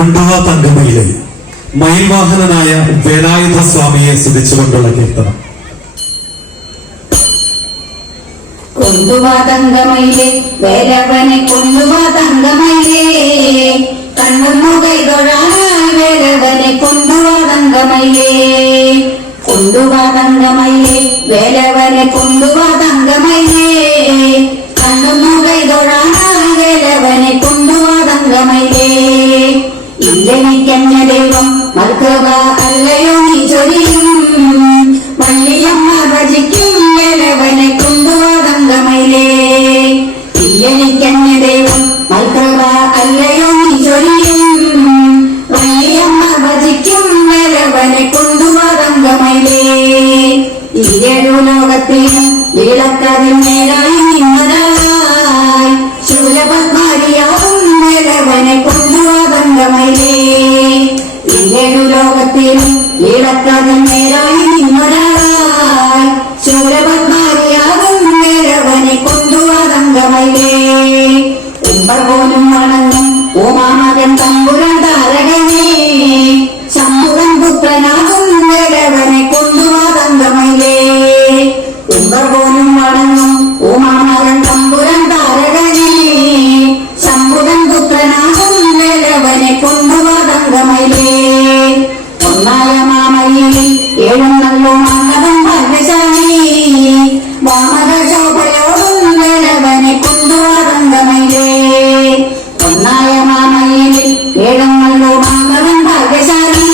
കൊണ്ടുവാ തങ്കമയിലെ മയിൽവാഹനനായ വേലായുധ സ്വാമിയെ സ്തുതിച്ചുകൊണ്ടുള്ള കീർത്തനം. കൊണ്ടുവാ തങ്കമയിലെ വേലവനെ കൊണ്ടുവാ തങ്കമയിലെ കണ്ണൊന്നു കൈതൊഴാനായി വേലവനെ കൊണ്ടുവാ തങ്കമയിലെ കൊണ്ടുവാ തങ്കമയിലെ വേലവനെ കൊണ്ടുവാ തങ്കമയിലെ കണ്ണൊന്നു കൈതൊഴാനായി വേലവനെ കൊണ്ടുവാ തങ്കമയിലെ ഇല്ലെനിക്കഞ്ഞ ദൈവം മർക്കവ അല്ലയോ നീ ചൊരിയും വള്ളിയമ്മ ഭജിക്കും വേലവനെ കൊണ്ടുവാ തങ്കമയിലെ ഇല്ലെനിക്കഞ്ഞ ദൈവം മർക്കവ അല്ലയോ നീ ചൊരിയും വള്ളിയമ്മ ഭജിക്കും വേലവനെ കൊണ്ടുവാ തങ്കമയിലെ ഈരേഴു ലോകത്തിനും വീളക്കതിൽ മേലായി നിന്നതായി ശൂലപത്മാരിയാവും വേലവനെ കൊണ്ടുവാ തങ്കമയിലെ ഈരേഴു ലോകത്തിനും വീളക്കതിൽ മേലായി നിന്നതായി ശൂലപത്മാരിയാവും വേലവനെ കൊണ്ടുവാ തങ്കമയിലെ ഉമ്പർ പോലും വണങ്ങും ഓമാമകൻ തമ്പുരാൻ താരകനെ ശംഭുവൻ പുത്രനാകും വേലവനെ കൊണ്ടുവാ തങ്കമയിലെ ഉമ്പർ പോലും വണങ്ങും ഓമാമകൻ തമ്പുരാൻ താരകനെ ശംഭുവൻ പുത്രനാകും വേലവനെ കൊണ്ടുവാ തങ്കമയിലെ ഒന്നായ മാമയിൽ ഏഴുന്നല്ലോ മന്നവൻ ഭാഗ്യശാലി വാമക ശോഭയോടും വേലവനെ കൊണ്ടുവാ തങ്കമയിലെ ഒന്നായ മാമയിൽ ഏഴുന്നല്ലോ മന്നവൻ ഭാഗ്യശാലി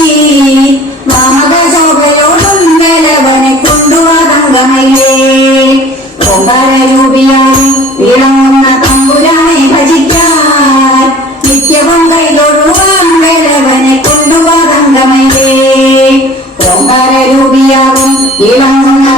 വാമക ശോഭയോടും വേലവനെ കൊണ്ടുവാ തങ്കമയിലെ ഓങ്കാരരൂപിയായി വിളങ്ങുന്ന തമ്പുരാനെ ഭജിക്കാൻ നിത്യവും കൈതൊഴുവാൻ വേലവനെ കൊണ്ടുവാ തങ്കമയിലെ ഓങ്കാരരൂപിയാകും വിളങ്ങുന്ന